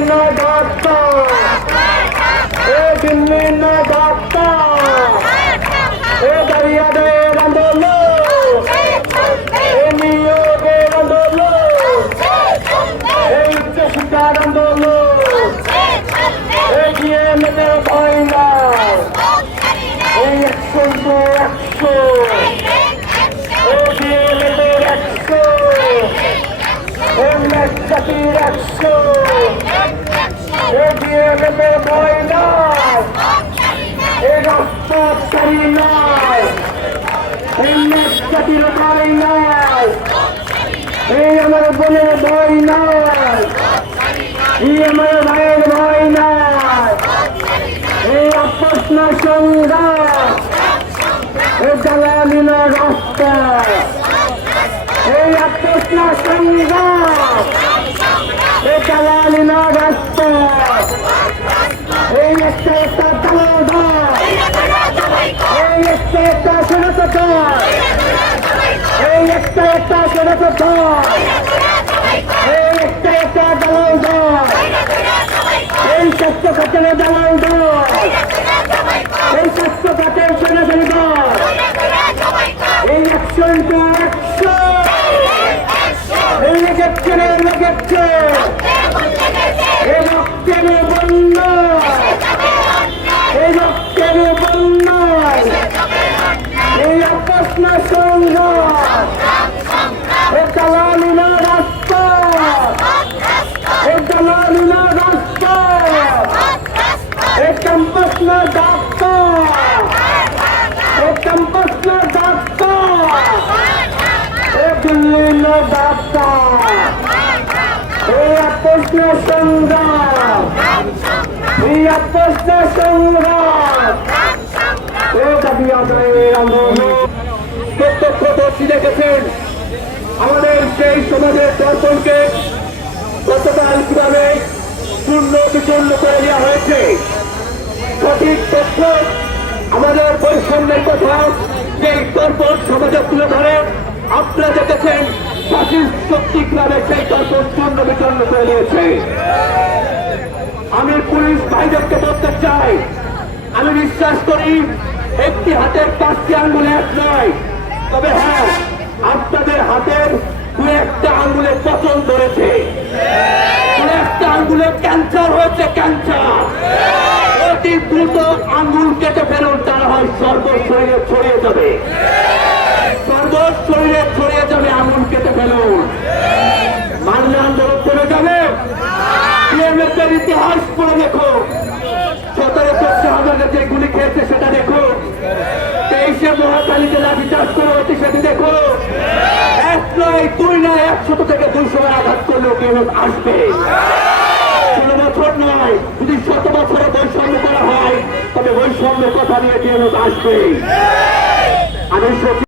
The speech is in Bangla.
না ডাক্তা এ দিল্লি না ডাক্তা এ দাঁড়িয়ে আন্দোলন এ নিয়োগের আন্দোলন এই উচ্চ শিক্ষার আন্দোলন এগিয়ে নেবে ভয় না এই একশো একশো এগিয়ে নেবে একশো এই ন্যায় জাতির একশো নেবে ভয় না এই রাস্তা চাই নাই। ন্যায় জাতির ভয় নাই। এই আমার বোনের ভয় নাই। এই আমার ভাইয়ের ভয় নাই। এই আপস সংগ্রাম। এই একটা সেনা সরকার এই একটা একটা সেনাপতি এই একটা একটা দালাল এই স্বাস্থ্য খাতের দালাল এই স্বাস্থ্য খাতের সেনাপতি এই অ্যাকশন টু অ্যাকশন এই লেগেছে রে লেগেছে এই রক্তের বন্যা এই রক্তের বন্যা এই আপস না সংঘাত এই দালালি না রাস্তা এই দালালি না রাস্তা এই ক্যাম্পাস না ডাক্তা এই ক্যাম্পাস না ডাক্তা এই দিল্লি না ডাক্তা এই আপস না সংঘাত এই আপস না সংঘাত এই দাবি আদায়ের আন্দোলন প্রত্যক্ষদর্শী দেখেছেন আমাদের সেই সমাজের দর্শনকে গতকাল কীভাবে শূন্য বিচূর্ণ করে দেওয়া হয়েছে? সঠিক তথ্য আমাদের বৈষম্যের কথা যে দর্পণ সমাজে তুলে ধরে আপনারা দেখেছেন ফাঁসিস্ট শক্তি কীভাবে সেই দর্পণ শূন্য বিচূর্ণ করে দিয়েছে আমি পুলিশ ভাইদেরকে বলতে চাই, আমি বিশ্বাস করি একটি হাতের পাঁচটি আঙ্গুল এক নয়। তবে হ্যাঁ আপনাদের হাতের দু একটা আঙ্গুলে পচন ধরেছে। দু একটা আঙ্গুলে ক্যান্সার হয়েছে, ক্যান্সার। অতি দ্রুত আঙ্গুল কেটে ফেলুন তারা হয় সর্ব শরীরে ছড়িয়ে যাবে। সর্ব শরীরে ছড়িয়ে যাবে, আঙ্গুল কেটে ফেলুন। আন্দোলন করে যাবে। ইতিহাস দেখো। সতেরো চোদ্দ যে গুলি খেয়েছে, সেটা দেখো। তেইশে মহাকালীতে লাঠি চাষ করা হচ্ছে সেটি দেখো। এক নয়, দুই নয়, একশত থেকে দুইশো আঘাত করলেও কেউ আসবে। ষোলো বছর নয়, যদি শত বছরে বৈষম্যের কথা নিয়ে আসবে। আমি